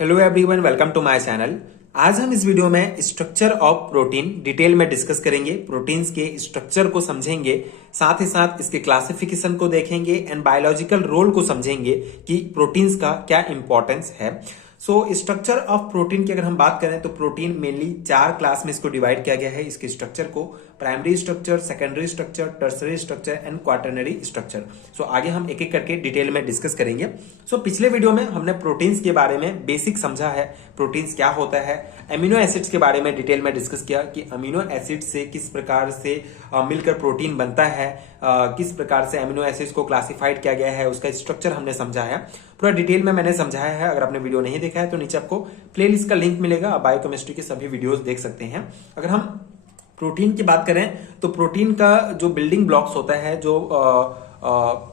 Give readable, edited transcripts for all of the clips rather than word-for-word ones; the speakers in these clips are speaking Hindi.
Hello everyone, welcome to my channel. आज हम इस वीडियो में स्ट्रक्चर ऑफ प्रोटीन डिटेल में डिस्कस करेंगे। प्रोटीन्स के स्ट्रक्चर को समझेंगे, साथ ही साथ इसके क्लासिफिकेशन को देखेंगे एंड बायोलॉजिकल रोल को समझेंगे कि प्रोटीन्स का क्या इंपॉर्टेंस है। स्ट्रक्चर ऑफ प्रोटीन की अगर हम बात करें तो प्रोटीन मेनली 4 क्लास में इसको डिवाइड किया गया है। इसके स्ट्रक्चर को primary structure, secondary structure, tertiary structure and quaternary structure. आगे हम एक एक करके डिटेल में डिस्कस करेंगे। पिछले वीडियो में हमने प्रोटीन्स के बारे में बेसिक समझा है, प्रोटीन्स क्या होता है। अमीनो एसिड्स के बारे में डिटेल में डिस्कस किया कि अमीनो एसिड से किस प्रकार से मिलकर प्रोटीन बनता है, किस प्रकार से अमीनो एसिड्स को क्लासिफाइड किया गया है, उसका स्ट्रक्चर हमने समझा है। पूरा डिटेल में मैंने समझाया है। अगर आपने वीडियो नहीं देखा है तो नीचे आपको प्लेलिस्ट का लिंक मिलेगा, आप बायोकेमिस्ट्री के सभी वीडियोस देख सकते हैं। अगर हम प्रोटीन की बात करें तो प्रोटीन का जो बिल्डिंग ब्लॉक्स होता है, जो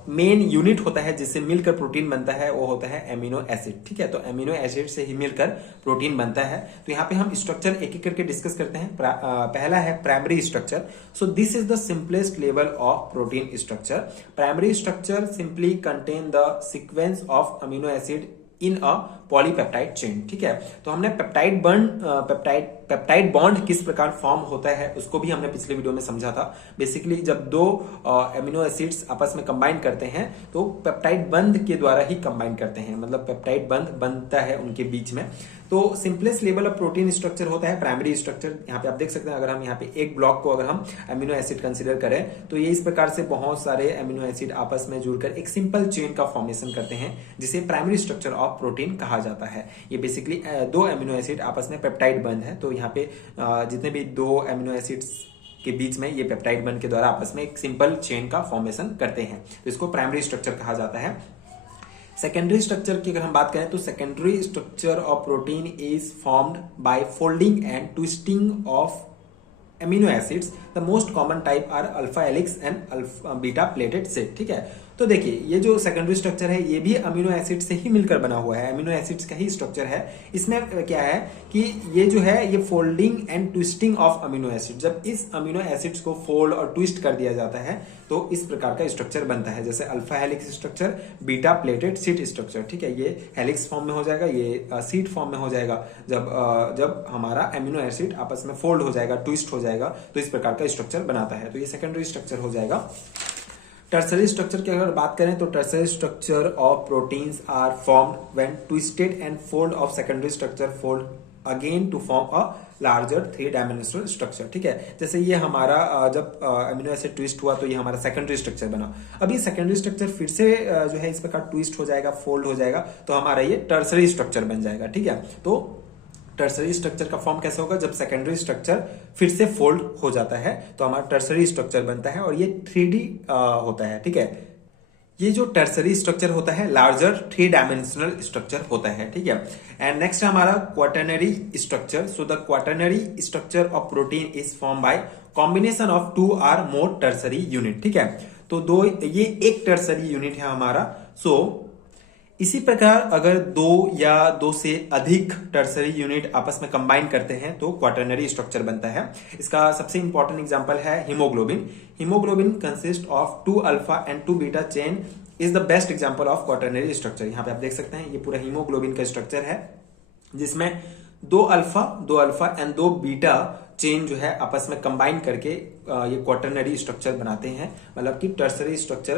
मेन यूनिट होता है जिससे मिलकर प्रोटीन बनता है, वो होता है एमिनो एसिड। ठीक है, तो एमिनो एसिड से ही मिलकर प्रोटीन बनता है। तो यहाँ पे हम स्ट्रक्चर एक एक करके डिस्कस करते हैं। पहला है primary structure. This is the simplest level of protein structure. Primary structure simply contain the sequence of amino acid in a polypeptide chain. ठीक है, तो हमने पेप्टाइड बॉन्ड किस प्रकार फॉर्म होता है उसको भी हमने पिछले वीडियो में समझा था। बेसिकली जब दो एमिनो एसिड्स आपस में कंबाइन करते हैं तो पेप्टाइड बंध के द्वारा ही कंबाइन करते हैं, मतलब पेप्टाइड बंध बनता है उनके बीच में। तो simplest level of protein structure होता है प्राइमरी स्ट्रक्चर। यहाँ पे आप देख सकते हैं, अगर हम यहाँ पे एक ब्लॉक को अगर हम एमिनो एसिड कंसीडर करें तो ये इस प्रकार से बहुत सारे एमिनो एसिड आपस में जुड़कर एक सिंपल चेन का फॉर्मेशन करते हैं, जिसे प्राइमरी स्ट्रक्चर ऑफ प्रोटीन कहा जाता है। ये बेसिकली दो एमिनो एसिड आपस में पेप्टाइड बंध है। तो यहाँ पे जितने भी दो एमिनो एसिड्स के बीच में ये पेप्टाइड बंध के द्वारा आपस में एक सिंपल चेन का फॉर्मेशन करते हैं, तो इसको प्राइमरी स्ट्रक्चर कहा जाता है। सेकेंडरी स्ट्रक्चर की अगर हम बात करें तो secondary structure of protein is formed by folding and twisting of amino acids. The most common type are alpha helix and beta pleated sheet. ठीक है, तो देखिए ये जो सेकेंडरी स्ट्रक्चर है ये भी अमीनो एसिड से ही मिलकर बना हुआ है, अमीनो एसिड्स का ही स्ट्रक्चर है। इसमें क्या है कि ये जो है ये folding and twisting of amino acid, जब इस अमीनो एसिड्स को फोल्ड और ट्विस्ट कर दिया जाता है तो इस प्रकार का स्ट्रक्चर बनता है, जैसे alpha helix structure, beta pleated seat structure. ठीक है, ये हेलिक्स फॉर्म में हो जाएगा, ये सीट फॉर्म में हो जाएगा। जब हमारा एमिनो एसिड आपस में फोल्ड हो जाएगा, ट्विस्ट हो जाएगा, तो इस प्रकार का स्ट्रक्चर बनाता है। तो ये सेकेंडरी स्ट्रक्चर हो जाएगा। टर्सरी स्ट्रक्चर की अगर बात करें तो tertiary structure of proteins are formed when twisted and fold of secondary structure fold again to form a larger 3 dimensional structure. ठीक है, जैसे ये हमारा जब अमीनो एसिड ट्विस्ट हुआ तो ये हमारा सेकेंडरी स्ट्रक्चर बना। अभी सेकेंडरी स्ट्रक्चर फिर से जो है इस प्रकार ट्विस्ट हो जाएगा, फोल्ड हो जाएगा, तो हमारा ये टर्सरी स्ट्रक्चर बन जाएगा। ठीक है, तो टर्सरी स्ट्रक्चर का फॉर्म कैसे होगा, जब सेकेंडरी स्ट्रक्चर फिर से फोल्ड हो जाता है तो हमारा टर्सरी स्ट्रक्चर बनता है और ये 3D होता है। ठीक है, ये जो टर्सरी स्ट्रक्चर होता है लार्जर 3 डायमेंशनल स्ट्रक्चर होता है। ठीक है, एंड नेक्स्ट हमारा quaternary structure. The quaternary structure of protein is form by combination of 2 or more tertiary unit. ठीक है, तो ये एक टर्सरी यूनिट है हमारा। इसी प्रकार अगर 2 या 2 से अधिक टर्सरी यूनिट आपस में कंबाइन करते हैं तो क्वाटरनरी स्ट्रक्चर बनता है। इसका सबसे इंपॉर्टेंट एग्जांपल है haemoglobin. Haemoglobin consist of 2 alpha and 2 beta chain is the best example of quaternary structure. यहाँ पे आप देख सकते हैं ये पूरा हीमोग्लोबिन का स्ट्रक्चर है, जिसमें 2 अल्फा एंड 2 बीटा चेन जो है आपस में कंबाइन करके ये क्वाटरनरी स्ट्रक्चर बनाते हैं। मतलब कि टर्सरी स्ट्रक्चर,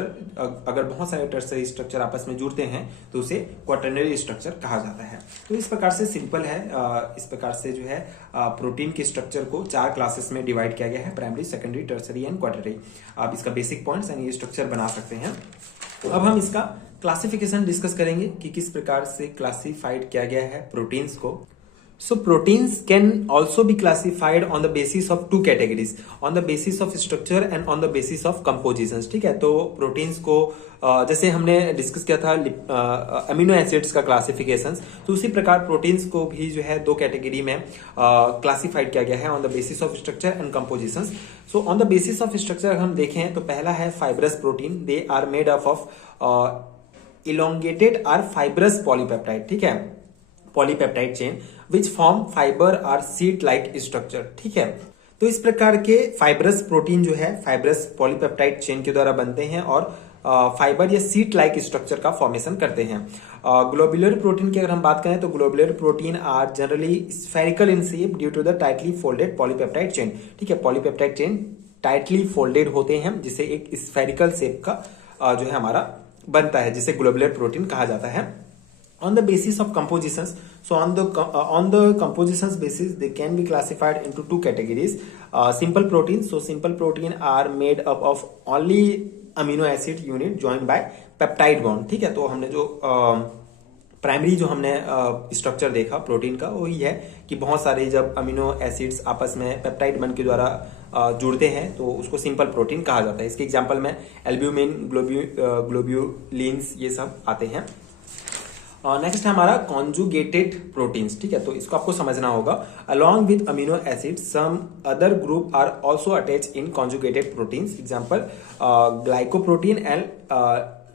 अगर बहुत सारे टर्सरी स्ट्रक्चर आपस में जुड़ते हैं तो उसे क्वाटरनरी स्ट्रक्चर कहा जाता है। तो इस प्रकार से सिंपल है। इस प्रकार से जो है प्रोटीन के स्ट्रक्चर को 4 क्लासेस में डिवाइड किया गया है, primary, secondary, tertiary and quaternary. आप इसका बेसिक पॉइंट्स एंड ये स्ट्रक्चर बना सकते हैं। अब हम इसका क्लासिफिकेशन डिस्कस करेंगे कि किस प्रकार से क्लासिफाइड किया गया है प्रोटीन्स को। Proteins can also be classified on the basis of 2 categories, on the basis of structure and on the basis of compositions। ठीक है, तो प्रोटीन्स को जैसे हमने डिस्कस किया था अमीनो एसिड्स का क्लासिफिकेशन, तो उसी प्रकार प्रोटीन्स को भी जो है 2 कैटेगरी में क्लासिफाइड किया गया है, on the basis of structure and compositions. On the basis of structure हम देखें तो पहला है fibrous protein. They are made up of elongated or fibrous polypeptide. ठीक है, polypeptide chain which form fibre or sheet like structure. ठीक है, तो इस प्रकार के फाइब्रस प्रोटीन जो है फाइब्रस पॉलीपेप्टाइड चेन के द्वारा बनते हैं और फाइबर या सीट लाइक स्ट्रक्चर का फॉर्मेशन करते हैं। ग्लोबुलर प्रोटीन की अगर हम बात करें तो globular protein are generally spherical in shape due to the tightly folded polypeptide chain. ठीक है, पॉलीपेप्टाइड चेन टाइटली फोल्डेड होते हैं जिसे एक स्फेरिकल शेप का जो है हमारा बनता है, जिसे ग्लोबुलर प्रोटीन कहा जाता है। On the basis of compositions, so on the compositions basis, they can be classified into two categories. Simple proteins. So simple protein are made up of only amino acid unit joined by peptide bond. ठीक है, तो हमने जो प्राइमरी जो हमने स्ट्रक्चर देखा प्रोटीन का वही है कि बहुत सारे जब अमीनो एसिड्स आपस में पेप्टाइड बंध के द्वारा जुड़ते हैं तो उसको सिंपल प्रोटीन कहा जाता है। इसके एग्जांपल में एल्ब्यूमिन, ग्लोब्यूलिन्स ये सब आते हैं। नेक्स्ट है हमारा कॉन्जुगेटेड प्रोटीन्स। ठीक है, तो इसको आपको समझना होगा। Along with amino acid some other group are also attach in conjugated proteins. Example glycoprotein and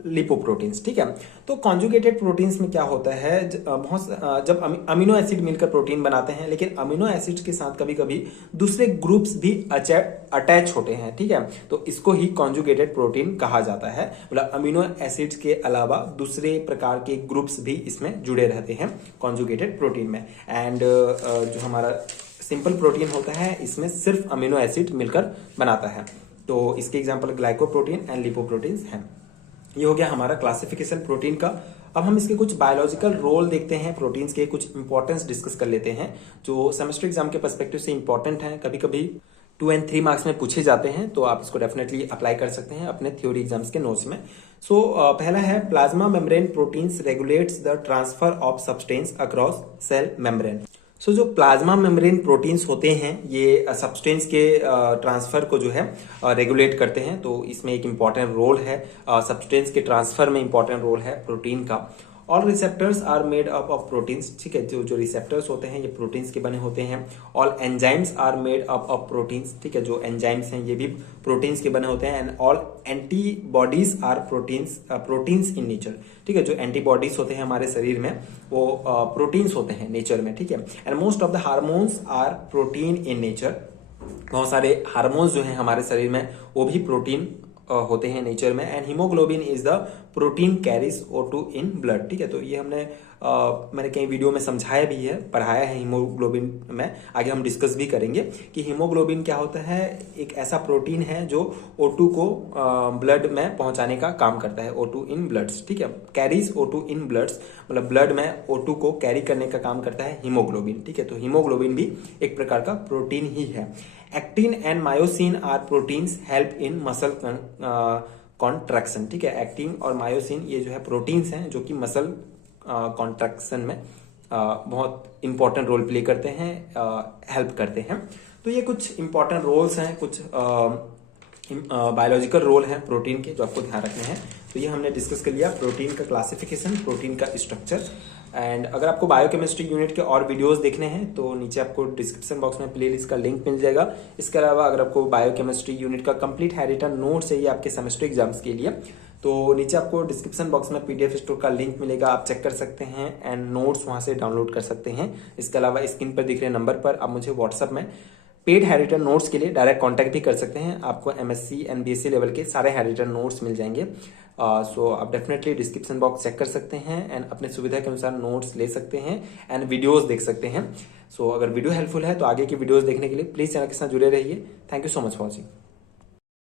lipoproteins. ठीक है, तो कॉन्जुगेटेड प्रोटीन्स में क्या होता है, जब अमीनो एसिड मिलकर प्रोटीन बनाते हैं, लेकिन अमीनो एसिड के साथ कभी कभी दूसरे ग्रुप्स भी अटैच होते हैं। ठीक है, तो इसको ही कॉन्जुगेटेड प्रोटीन कहा जाता है। मतलब अमीनो एसिड के अलावा दूसरे प्रकार के ग्रुप्स भी इसमें जुड़े रहते हैं कॉन्जुगेटेड प्रोटीन में। एंड जो हमारा सिंपल प्रोटीन होता है इसमें सिर्फ अमीनो एसिड मिलकर बनाता है। तो इसके एग्जाम्पल ग्लाइकोप्रोटीन एंड लिपोप्रोटीन्स हैं। ये हो गया हमारा क्लासिफिकेशन प्रोटीन का। अब हम इसके कुछ बायोलॉजिकल रोल देखते हैं, प्रोटीन्स के कुछ इंपॉर्टेंस डिस्कस कर लेते हैं जो सेमेस्टर एग्जाम के पर्सपेक्टिव से इंपॉर्टेंट हैं। कभी कभी 2 और 3 मार्क्स में पूछे जाते हैं, तो आप इसको डेफिनेटली अप्लाई कर सकते हैं अपने थ्योरी एग्जाम्स के नोट्स में। पहला है plasma membrane proteins regulates the transfer of substance across cell membrane. जो प्लाज्मा मेम्ब्रेन प्रोटीन्स होते हैं ये सब्सटेंस के ट्रांसफर को जो है रेगुलेट करते हैं। तो इसमें एक इंपॉर्टेंट रोल है, सब्सटेंस के ट्रांसफर में इंपॉर्टेंट रोल है प्रोटीन का। All receptors are made up of proteins. ठीक है, जो रिसेप्टर्स होते हैं ये प्रोटीन्स के बने होते हैं। All enzymes are made up of proteins. ठीक है, जो एंजाइम्स हैं ये भी प्रोटीन्स के बने होते हैं। And all antibodies are proteins in nature. ठीक है, जो एंटीबॉडीज होते हैं हमारे शरीर में वो प्रोटीन्स होते हैं नेचर में। ठीक है, and most of the hormones are protein in nature. बहुत सारे हार्मोन्स जो हैं हमारे शरीर में वो भी प्रोटीन होते हैं नेचर में। And haemoglobin is the protein carries O2 in blood. ठीक है, तो ये मैंने कई वीडियो में समझाया भी है, पढ़ाया है हीमोग्लोबिन में। आगे हम डिस्कस भी करेंगे कि हीमोग्लोबिन क्या होता है। एक ऐसा प्रोटीन है जो O2 को ब्लड में पहुंचाने का काम करता है, O2 इन ब्लड्स। ठीक है, कैरीज O2 इन ब्लड्स, मतलब ब्लड में O2 को कैरी करने का काम करता है हीमोग्लोबिन। ठीक है, तो हीमोग्लोबिन भी एक प्रकार का प्रोटीन ही है। Actin and myosin are proteins help in muscle contraction. ठीक है, एक्टिन और मायोसिन ये जो है प्रोटीन्स हैं जो कि मसल कॉन्ट्रैक्शन में बहुत इंपॉर्टेंट रोल प्ले करते हैं, हेल्प करते हैं। तो ये कुछ इंपॉर्टेंट रोल्स हैं, कुछ बायोलॉजिकल रोल हैं प्रोटीन के जो आपको ध्यान रखने हैं। तो ये हमने डिस्कस कर लिया प्रोटीन का क्लासिफिकेशन, प्रोटीन का स्ट्रक्चर। एंड अगर आपको बायोकेमिस्ट्री यूनिट के और वीडियोस देखने हैं तो नीचे आपको डिस्क्रिप्शन बॉक्स में प्लेलिस्ट का लिंक मिल जाएगा। इसके अलावा अगर आपको बायोकेमिस्ट्री यूनिट का कंप्लीट है रिटर्न नोट चाहिए आपके सेमेस्टर एग्जाम्स के लिए तो नीचे आपको डिस्क्रिप्शन बॉक्स में PDF स्टोर का लिंक मिलेगा, आप चेक कर सकते हैं एंड नोट्स वहां से डाउनलोड कर सकते हैं। इसके अलावा स्क्रीन पर दिख रहे नंबर पर आप मुझे व्हाट्सएप में पेड है रिटर्न नोट्स के लिए डायरेक्ट कांटेक्ट भी कर सकते हैं। आपको MSc एंड BSc लेवल के सारे है रिटर्न नोट्स मिल जाएंगे। आप डेफिनेटली डिस्क्रिप्शन बॉक्स चेक कर सकते हैं एंड अपने सुविधा के अनुसार नोट्स ले सकते हैं एंड वीडियोस देख सकते हैं। अगर वीडियो हेल्पफुल है तो आगे की वीडियोस देखने के लिए प्लीज चैनल के साथ जुड़े रहिए। Thank you so much for watching.